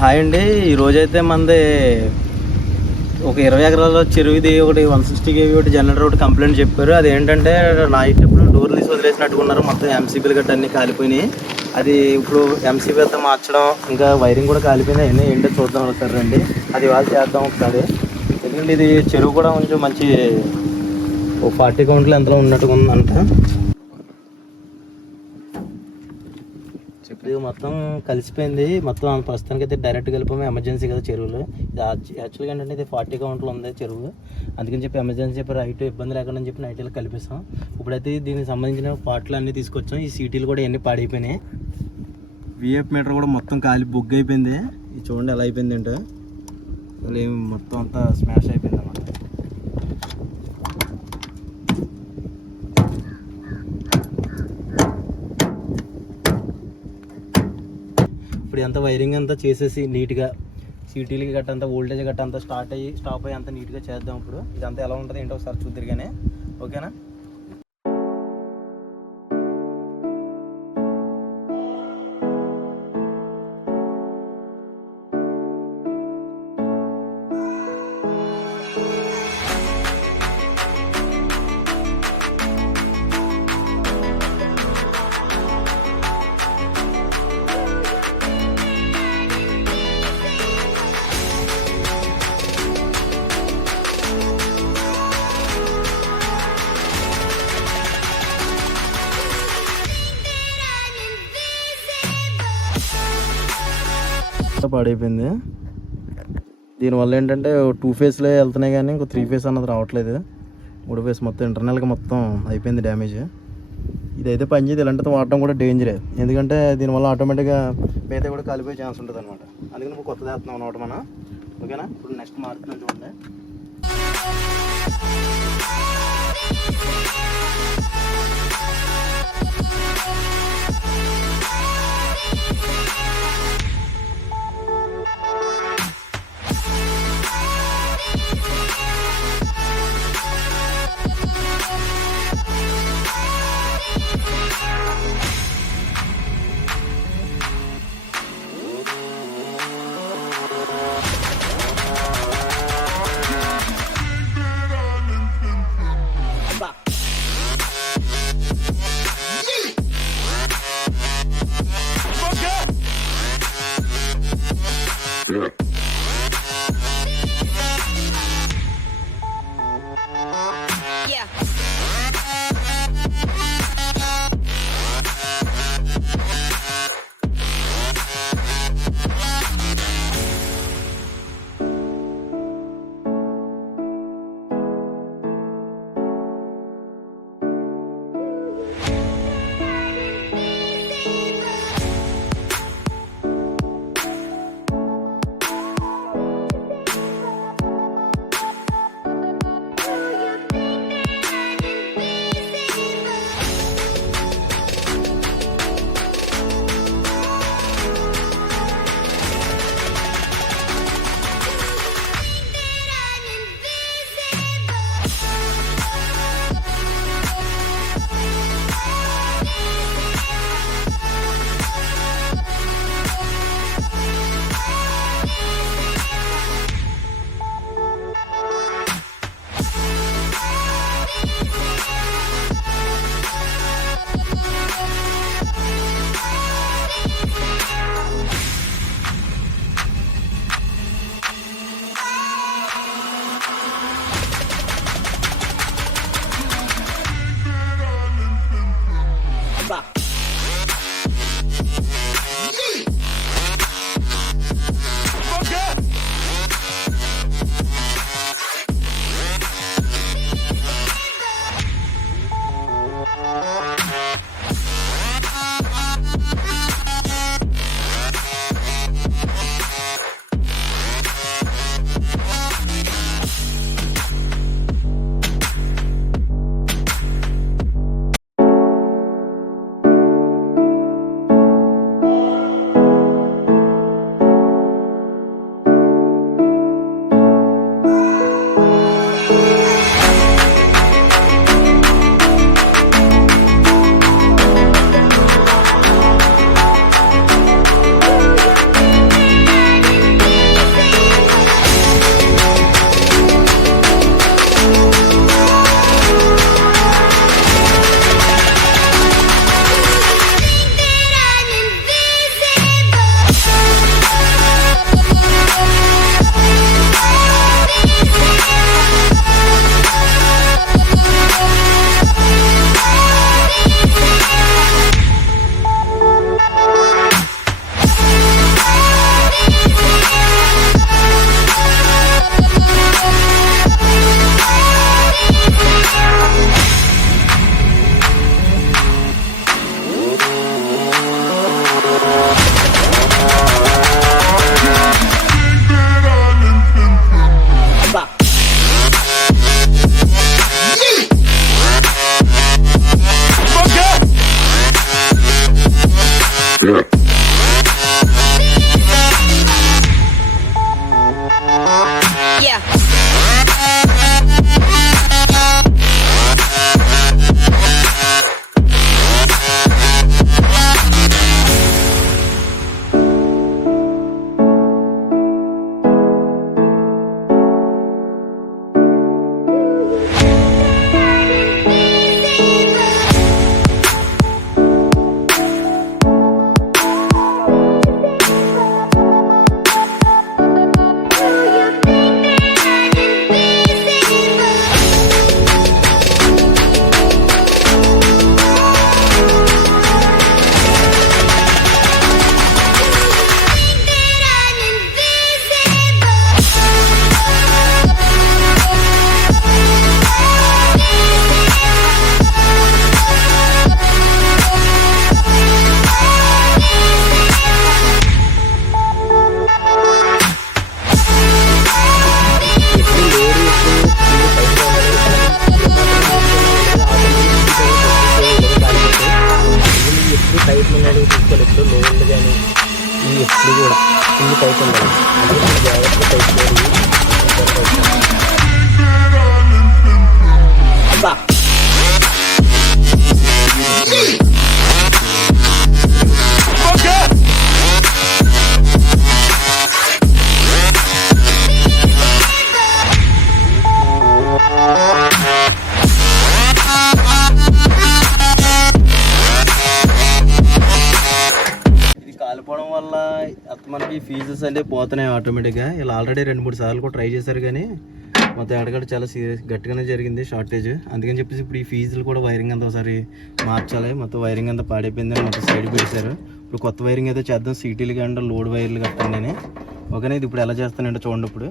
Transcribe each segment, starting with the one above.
Hi అండి. ఈరోజైతే మనది ఒక 20 ఎకరాల చెరువుది ఒకటి 160 కేవీ ఒకటి జనరేటర్ ఒకటి కంప్లైంట్ చెప్పారు. అది ఏంటంటే నైట్ ఇప్పుడు డోర్లు తీసి వదిలేసినట్టుకున్నారు. మొత్తం ఎంసీబీలు గట్ట అన్నీ కాలిపోయినాయి. అది ఇప్పుడు ఎంసీబీ అంతా మార్చడం, ఇంకా వైరింగ్ కూడా కాలిపోయినాయి. అన్నీ ఏంటో చూద్దాం ఒకసారి రండి. అది వాళ్ళు చేద్దాం ఒకసారి. ఎందుకంటే ఇది చెరువు కూడా కొంచెం మంచి ఓ 40 కౌంట్లో ఎంతలో ఉన్నట్టుగా ఉందంట. ఇది మొత్తం కలిసిపోయింది. మొత్తం ప్రస్తుతానికి అయితే డైరెక్ట్ కలిపాము. ఎమర్జెన్సీ కదా చెరువులు. యాక్చువల్గా ఏంటంటే ఇది 40 కౌంట్లో ఉంది చెరువు. అందుకని చెప్పి ఎమర్జెన్సీ చెప్పి రైట్ ఇబ్బంది లేకుండా చెప్పి నైట్లో కలిపిస్తాం. ఇప్పుడైతే దీనికి సంబంధించిన పార్ట్లు అన్నీ తీసుకొచ్చాం. ఈ సీటీలు కూడా ఎన్ని పాడైపోయినాయి. విఎఫ్ మీటర్ కూడా మొత్తం కాలి బొగ్గు అయిపోయింది. ఇది చూడండి ఎలా అయిపోయింది అంటే అసలు ఏం మొత్తం అంతా స్మాష్ అయిపోయింది అన్నమాట. ఇప్పుడు అంతా వైరింగ్ అంతా చేసేసి నీట్గా సీటీలకి గట్ట అంతా వోల్టేజ్ గట్ట అంతా స్టాప్ అయ్యి అంతా నీట్గా చేద్దాం. ఇప్పుడు ఇదంతా ఎలా ఉంటుంది ఏంటో ఒకసారి చూద్దరుగానే. ఓకేనా? పాడైపోయింది. దీనివల్ల ఏంటంటే 2 ఫేస్లే వెళ్తున్నాయి కానీ ఇంకో 3 ఫేస్ అన్నది రావట్లేదు. 3 ఫేస్ మొత్తం ఇంటర్నల్గా మొత్తం అయిపోయింది డ్యామేజ్. ఇదైతే పనిచేది. ఇలాంటిది వాడటం కూడా డేంజరే. ఎందుకంటే దీనివల్ల ఆటోమేటిక్గా మిగతా కూడా కాలిపోయే ఛాన్స్ ఉంటుంది అనమాట. అందుకని ఇప్పుడు కొత్తది వేస్తున్నాం అనమాట మనం. ఓకేనా? ఇప్పుడు నెక్స్ట్ మారుతున్నాం చూడండి. ఇది పైకి ఉండాలి. జాగ్రత్తగా పైకి పోయి. కాలిపోవడం వల్ల మనకి ఫీజెస్ అనేవి పోతున్నాయి ఆటోమేటిక్గా. ఇలా ఆల్రెడీ 2-3 సార్లు కూడా ట్రై చేశారు కానీ మొత్తం ఎక్కడికక్కడ చాలా సీరియస్ గట్టిగానే జరిగింది షార్టేజ్. అందుకని చెప్పేసి ఇప్పుడు ఈ ఫీజులు కూడా వైరింగ్ అంతా ఒకసారి మార్చాలి. మొత్తం వైరింగ్ అంతా పాడైపోయిందని మొత్తం సైడ్ పెట్టేశారు. ఇప్పుడు కొత్త వైరింగ్ అయితే చేద్దాం. సీటీలు కానీ లోడ్ వైర్లు కట్టండి నేను. ఓకేనా, ఇది ఇప్పుడు ఎలా చేస్తానంటే చూడండి. ఇప్పుడు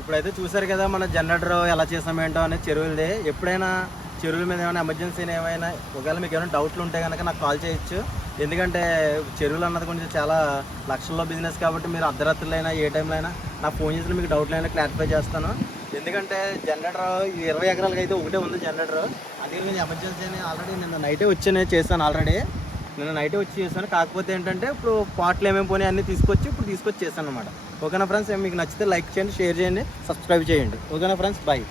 ఇప్పుడైతే చూసారు కదా మన జనరేటర్ ఎలా చేసామేంటో అనేది చెరువులది. ఎప్పుడైనా చెరువుల మీద ఏమైనా ఎమర్జెన్సీ ఏమైనా ఒకవేళ మీకు ఏమైనా డౌట్లు ఉంటే కనుక నాకు కాల్ చేయొచ్చు. ఎందుకంటే చెరువులు అన్నది కొంచెం చాలా లక్షల్లో బిజినెస్ కాబట్టి మీరు అర్ధరాత్రులు అయినా ఏ టైంలో అయినా నాకు ఫోన్ చేసి మీకు డౌట్లు అయినా క్లారిఫై చేస్తాను. ఎందుకంటే జనరేటర్ 20 ఎకరాలకి అయితే ఒకటే ఉంది జనరేటర్. అందుకే నేను ఎమర్జెన్సీ అని ఆల్రెడీ నిన్న నైటే వచ్చి చేశాను. ఆల్రెడీ నిన్న నైటే వచ్చి చేశాను. కాకపోతే ఏంటంటే ఇప్పుడు పాటలు ఏమేమి పోనీ అన్నీ ఇప్పుడు తీసుకొచ్చి చేశాను అనమాట. ఓకేనా ఫ్రెండ్స్, మీకు నచ్చితే లైక్ చేయండి, షేర్ చేయండి, సబ్స్క్రైబ్ చేయండి. ఓకేనా ఫ్రెండ్స్, బాయ్.